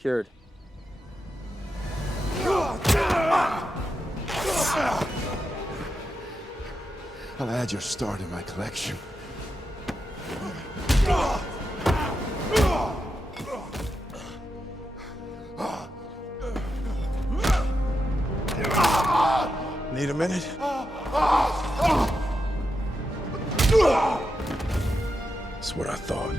secured. I'll add your star to my collection. Need a minute? That's what I thought.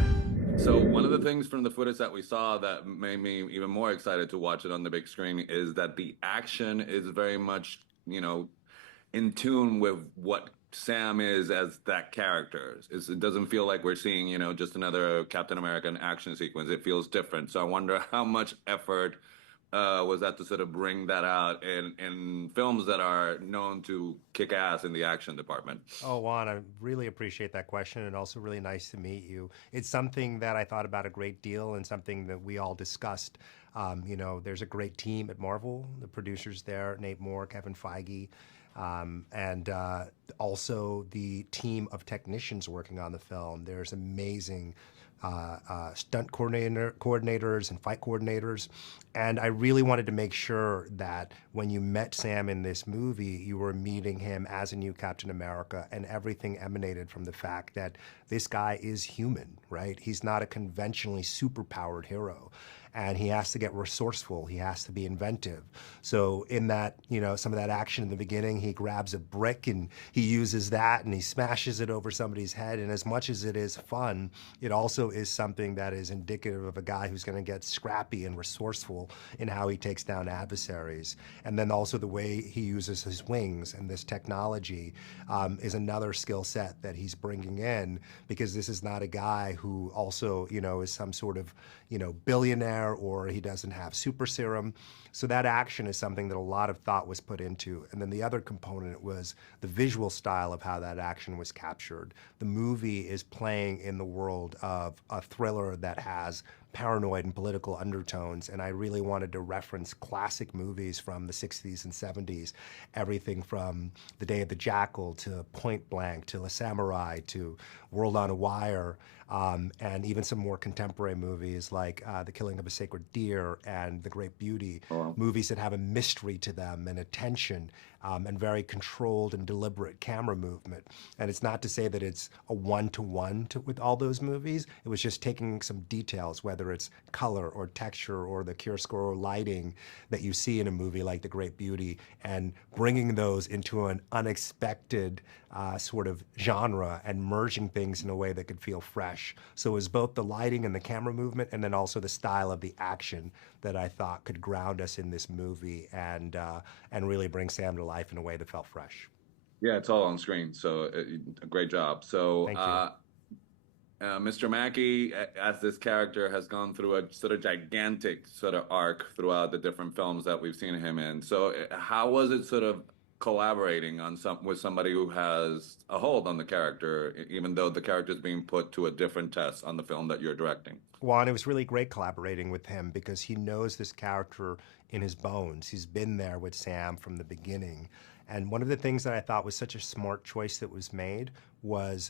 So one of the things from the footage that we saw that made me even more excited to watch it on the big screen is that the action is very much, in tune with what Sam is as that character. It doesn't feel like we're seeing, just another Captain American action sequence. It feels different. So I wonder how much effort was that to sort of bring that out in films that are known to kick ass in the action department? Oh, Juan, I really appreciate that question, and also really nice to meet you. It's something that I thought about a great deal and something that we all discussed. There's a great team at Marvel, the producers there, Nate Moore, Kevin Feige, and also the team of technicians working on the film. There's amazing stunt coordinators and fight coordinators. And I really wanted to make sure that when you met Sam in this movie, you were meeting him as a new Captain America, and everything emanated from the fact that this guy is human, right? He's not a conventionally superpowered hero. And he has to get resourceful. He has to be inventive. So in that, some of that action in the beginning, he grabs a brick and he uses that and he smashes it over somebody's head. And as much as it is fun, it also is something that is indicative of a guy who's going to get scrappy and resourceful in how he takes down adversaries. And then also the way he uses his wings and this technology is another skill set that he's bringing in, because this is not a guy who also, is some sort of, billionaire, or he doesn't have super serum. So that action is something that a lot of thought was put into. And then the other component was the visual style of how that action was captured. The movie is playing in the world of a thriller that has paranoid and political undertones, and I really wanted to reference classic movies from the 60s and 70s, everything from The Day of the Jackal to Point Blank to La Samurai to World on a Wire, and even some more contemporary movies like The Killing of a Sacred Deer and The Great Beauty, movies that have a mystery to them and a tension, and very controlled and deliberate camera movement. And it's not to say that it's a one-to-one with all those movies. It was just taking some details, whether it's color or texture or the chiaroscuro or lighting that you see in a movie like The Great Beauty, and bringing those into an unexpected sort of genre and merging things in a way that could feel fresh. So it was both the lighting and the camera movement, and then also the style of the action that I thought could ground us in this movie and really bring Sam to life in a way that felt fresh. Yeah, it's all on screen, so great job. So, Thank you. Mr. Mackie, as this character, has gone through a sort of gigantic sort of arc throughout the different films that we've seen him in. So, how was it sort of collaborating on with somebody who has a hold on the character, even though the character is being put to a different test on the film that you're directing? Juan, it was really great collaborating with him because he knows this character in his bones. He's been there with Sam from the beginning. And one of the things that I thought was such a smart choice that was made was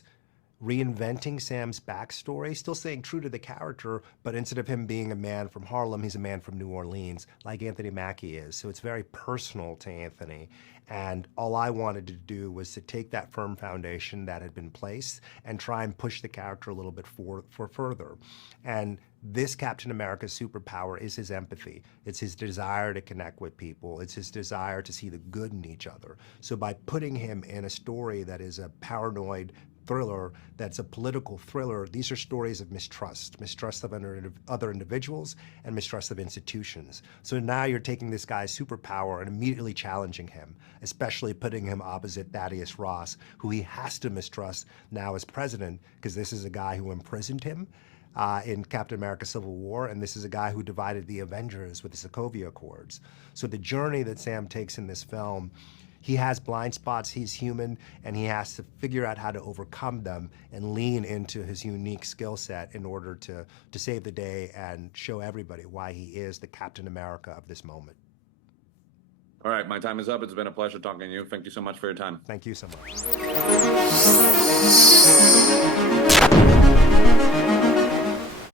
reinventing Sam's backstory, still staying true to the character, but instead of him being a man from Harlem, he's a man from New Orleans, like Anthony Mackie is. So it's very personal to Anthony. And all I wanted to do was to take that firm foundation that had been placed and try and push the character a little bit for further. And this Captain America's superpower is his empathy. It's his desire to connect with people. It's his desire to see the good in each other. So by putting him in a story that is a paranoid thriller, that's a political thriller, these are stories of mistrust of other individuals and mistrust of institutions. So now you're taking this guy's superpower and immediately challenging him, especially putting him opposite Thaddeus Ross, who he has to mistrust now as president, because this is a guy who imprisoned him in Captain America Civil War, and this is a guy who divided the Avengers with the Sokovia Accords. So the journey that Sam takes in this film, he has blind spots, he's human, and he has to figure out how to overcome them and lean into his unique skill set in order to save the day and show everybody why he is the Captain America of this moment. All right, my time is up. It's been a pleasure talking to you. Thank you so much for your time. Thank you so much.